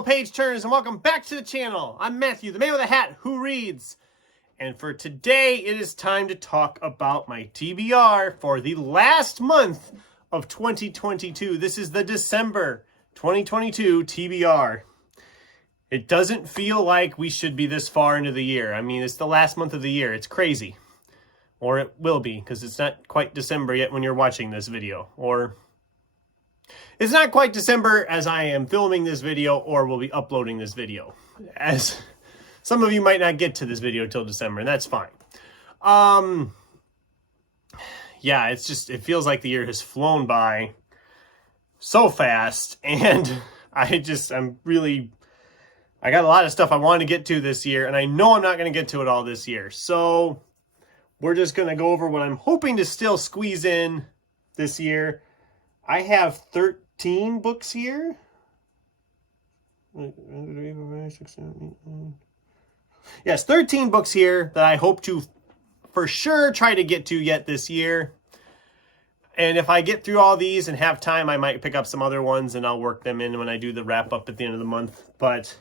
fellow page turners, and welcome back to the channel. I'm Matthew, the man with a hat who reads. And for today, it is time to talk about my TBR for the last month of 2022. This is the December 2022 TBR. It doesn't feel like we should be this far into the year. I mean, it's the last month of the year. It's crazy. Or it will be, because it's not quite December yet when you're watching this video. Or it's not quite December as I am filming this video or will be uploading this video. As some of you might not get to this video till December, and that's fine. Yeah, it feels like the year has flown by so fast, and I got a lot of stuff I wanted to get to this year, and I know I'm not going to get to it all this year. So we're just going to go over what I'm hoping to still squeeze in this year. I have 13 books here. Yes, 13 books here that I hope to for sure try to get to yet this year. And if I get through all these and have time, I might pick up some other ones and I'll work them in when I do the wrap up at the end of the month. But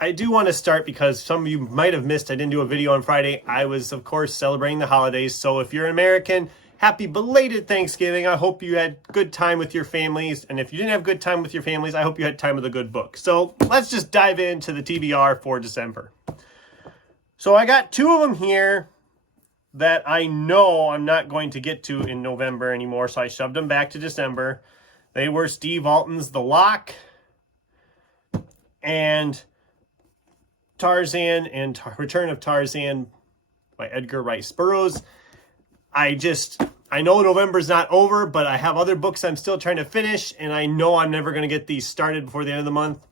I do want to start because some of you might have missed, I didn't do a video on Friday. I was, of course, celebrating the holidays. So if you're an American, happy belated Thanksgiving. I hope you had good time with your families. And if you didn't have good time with your families, I hope you had time with a good book. So let's just dive into the TBR for December. So I got two of them here that I know I'm not going to get to in November anymore. So I shoved them back to December. They were Steve Alton's The Lock and Tarzan and Return of Tarzan by Edgar Rice Burroughs. I know November's not over, but I have other books I'm still trying to finish, and I know I'm never going to get these started before the end of the month.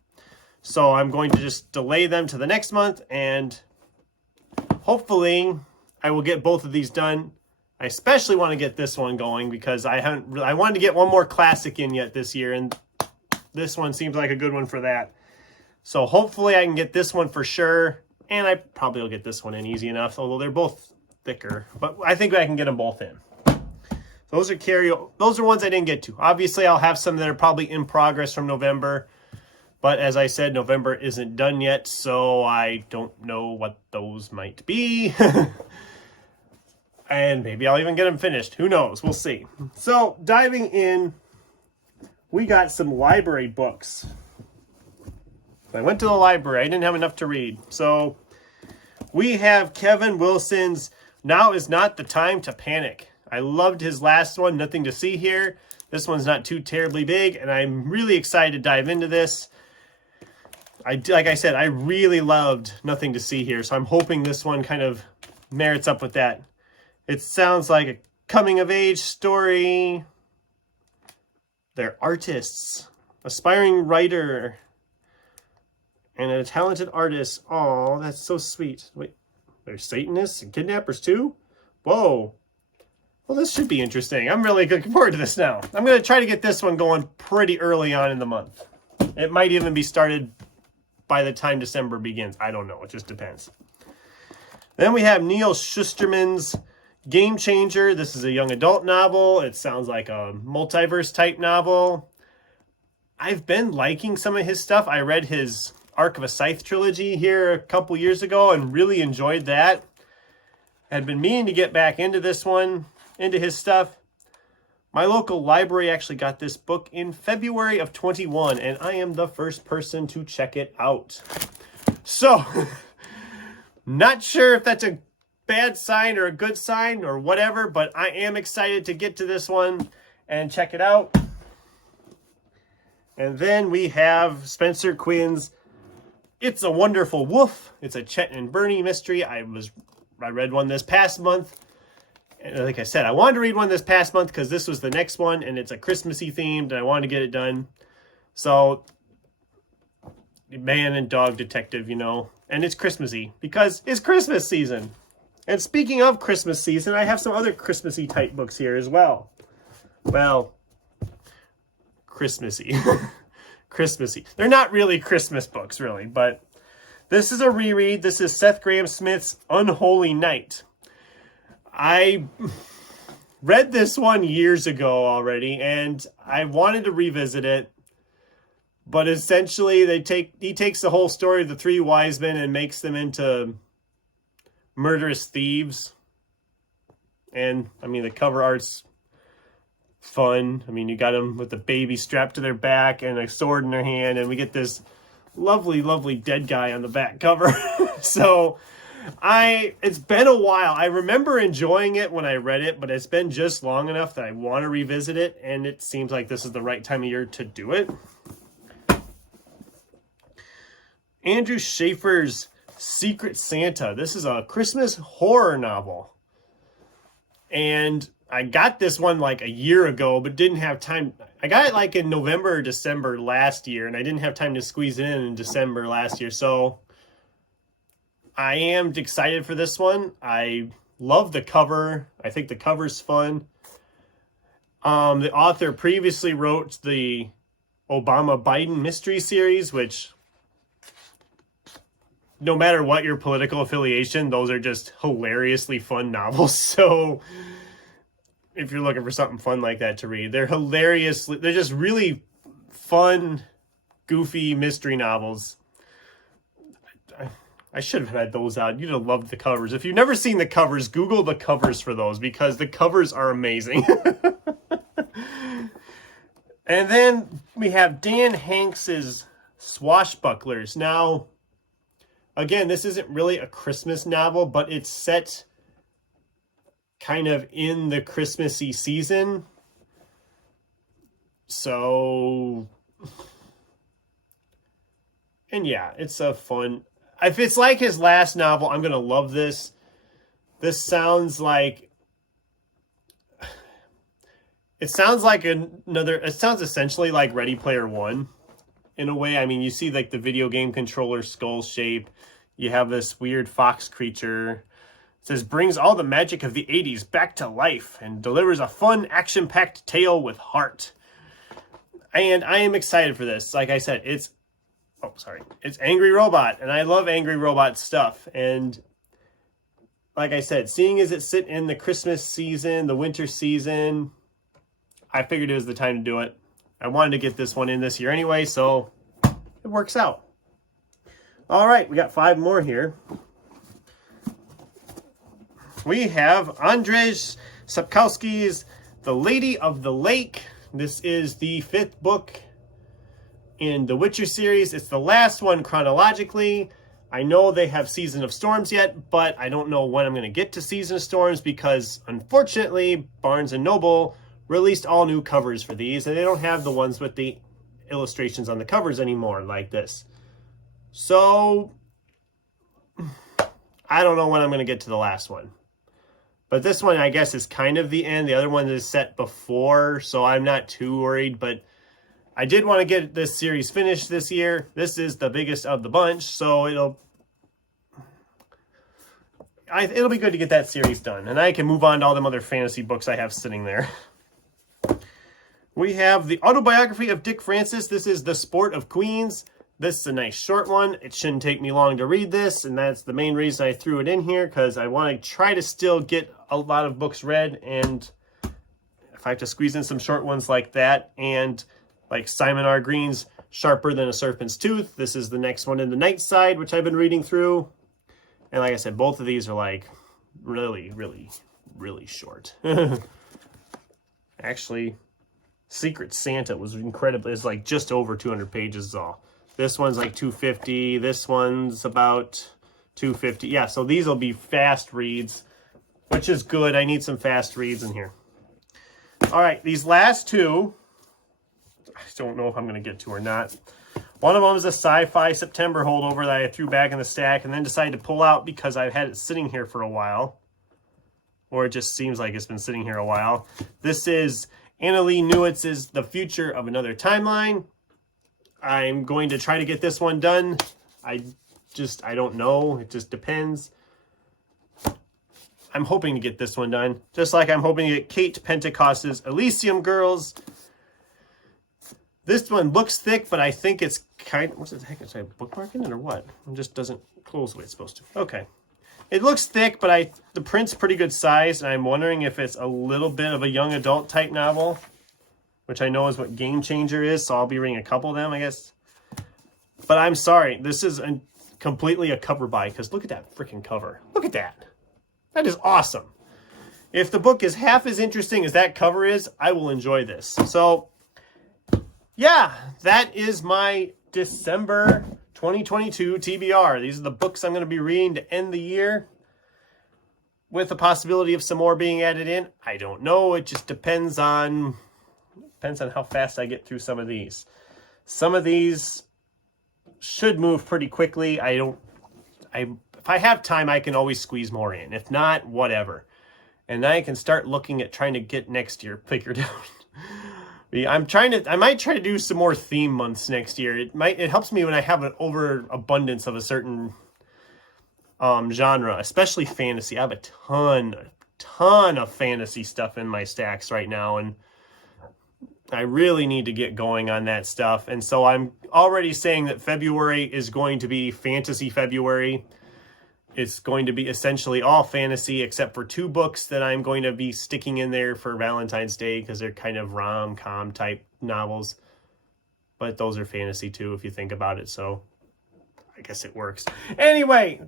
So I'm going to just delay them to the next month, and hopefully I will get both of these done. I especially want to get this one going because I wanted to get one more classic in yet this year, and this one seems like a good one for that. So hopefully I can get this one for sure, and I probably will get this one in easy enough, although they're both thicker, but I think I can get them both in. Those are ones I didn't get to. Obviously, I'll have some that are probably in progress from November, but as I said, November isn't done yet, so I don't know what those might be. And maybe I'll even get them finished. Who knows? We'll see. So, diving in, we got some library books. I went to the library. I didn't have enough to read. So, we have Kevin Wilson's Now Is Not the Time to Panic. I loved his last one, Nothing to See Here. This one's not too terribly big, and I'm really excited to dive into this. Like I said, I really loved Nothing to See Here, so I'm hoping this one kind of merits up with that. It sounds like a coming-of-age story. They're artists, aspiring writer, and a talented artist. Oh, that's so sweet. Wait, there's Satanists and kidnappers too? Whoa. Well, this should be interesting. I'm really looking forward to this now. I'm going to try to get this one going pretty early on in the month. It might even be started by the time December begins. I don't know. It just depends. Then we have Neil Shusterman's Game Changer. This is a young adult novel. It sounds like a multiverse type novel. I've been liking some of his stuff. I read his Arc of a Scythe trilogy here a couple years ago and really enjoyed that. Had been meaning to get back into this one, into his stuff. My local library actually got this book in February of 21, and I am the first person to check it out. So, not sure if that's a bad sign or a good sign or whatever, but I am excited to get to this one and check it out. And then we have Spencer Quinn's It's a Wonderful Wolf. It's a Chet and Bernie mystery. I read one this past month. And like I said, I wanted to read one this past month because this was the next one, and it's a Christmassy themed, and I wanted to get it done. So, man and dog detective, you know. And it's Christmassy because it's Christmas season. And speaking of Christmas season, I have some other Christmassy type books here as well. Well, Christmassy. Christmassy. They're not really Christmas books, really, but this is a reread. This is Seth Grahame-Smith's Unholy Night. I read this one years ago already, and I wanted to revisit it. But essentially, he takes the whole story of the three wise men and makes them into murderous thieves. And, I mean, the cover art's fun. I mean, you got them with the baby strapped to their back and a sword in their hand, and we get this lovely, lovely dead guy on the back cover. So, it's been a while. I remember enjoying it when I read it, but it's been just long enough that I want to revisit it, and it seems like this is the right time of year to do it. Andrew Schaefer's Secret Santa. This is a Christmas horror novel. And I got this one like a year ago, but didn't have time. I got it like in November or December last year, and I didn't have time to squeeze it in December last year. So I am excited for this one. I love the cover. I think the cover's fun. The author previously wrote the Obama-Biden mystery series, which, no matter what your political affiliation, those are just hilariously fun novels. So if you're looking for something fun like that to read, they're just really fun, goofy mystery novels. I should have had those out. You'd have loved the covers. If you've never seen the covers, Google the covers for those, because the covers are amazing. And then we have Dan Hanks's Swashbucklers. Now, again, this isn't really a Christmas novel, but it's set kind of in the Christmassy season. So, and yeah, it's a fun. If it's like his last novel, I'm going to love this. This sounds like, it sounds essentially like Ready Player One in a way. I mean, you see like the video game controller skull shape. You have this weird fox creature. It says, brings all the magic of the 80s back to life and delivers a fun, action-packed tale with heart. And I am excited for this. Like I said, it's Angry Robot, and I love Angry Robot stuff. And like I said, seeing as it sit in the Christmas season, the winter season, I figured it was the time to do it. I wanted to get this one in this year anyway, so it works out. All right, we got 5 more here. We have Andrzej Sapkowski's The Lady of the Lake. This is the 5th book in the Witcher series. It's the last one chronologically. I know they have Season of Storms yet, but I don't know when I'm going to get to Season of Storms because, unfortunately, Barnes & Noble released all new covers for these, and they don't have the ones with the illustrations on the covers anymore like this. So, I don't know when I'm going to get to the last one. But this one, I guess, is kind of the end. The other one is set before, so I'm not too worried. But I did want to get this series finished this year. This is the biggest of the bunch, so it'll be good to get that series done. And I can move on to all them other fantasy books I have sitting there. We have the autobiography of Dick Francis. This is The Sport of Queens. This is a nice short one. It shouldn't take me long to read this, and that's the main reason I threw it in here, because I want to try to still get a lot of books read, and if I have to squeeze in some short ones like that, and like Simon R. Green's Sharper Than a Serpent's Tooth. This is the next one in the Night Side, which I've been reading through. And like I said, both of these are like really, really, really short. Actually, Secret Santa was incredibly, it's like just over 200 pages all. This one's like 250. This one's about 250. Yeah, so these will be fast reads, which is good. I need some fast reads in here. All right, these last two, I don't know if I'm going to get to or not. One of them is a sci-fi September holdover that I threw back in the stack and then decided to pull out because I've had it sitting here for a while. Or it just seems like it's been sitting here a while. This is Annalee Newitz's The Future of Another Timeline. I'm going to try to get this one done. I don't know. It just depends. I'm hoping to get this one done. Just like I'm hoping to get Kate Pentecost's Elysium Girls. This one looks thick, but I think it's kind of... What's the heck? Is I bookmarking it or what? It just doesn't close the way it's supposed to. Okay. It looks thick, but the print's pretty good size, and I'm wondering if it's a little bit of a young adult type novel, which I know is what Game Changer is, so I'll be reading a couple of them, I guess. But I'm sorry, this is completely a cover buy, because look at that freaking cover. Look at that. That is awesome. If the book is half as interesting as that cover is, I will enjoy this. So, yeah, that is my December 2022 TBR. These are the books I'm going to be reading to end the year, with the possibility of some more being added in. I don't know. It just depends on how fast I get through some of these. Some of these should move pretty quickly. If I have time, I can always squeeze more in. If not, whatever. And then I can start looking at trying to get next year figured out. I might try to do some more theme months next year. It helps me when I have an overabundance of a certain genre, especially fantasy. I have a ton of fantasy stuff in my stacks right now, and I really need to get going on that stuff. And so I'm already saying that February is going to be Fantasy February. It's going to be essentially all fantasy, except for 2 books that I'm going to be sticking in there for Valentine's Day, because they're kind of rom-com type novels. But those are fantasy too, if you think about it, so I guess it works. Anyway,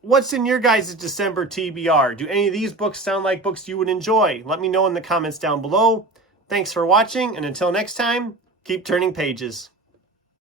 what's in your guys' December TBR? Do any of these books sound like books you would enjoy? Let me know in the comments down below. Thanks for watching, and until next time, keep turning pages.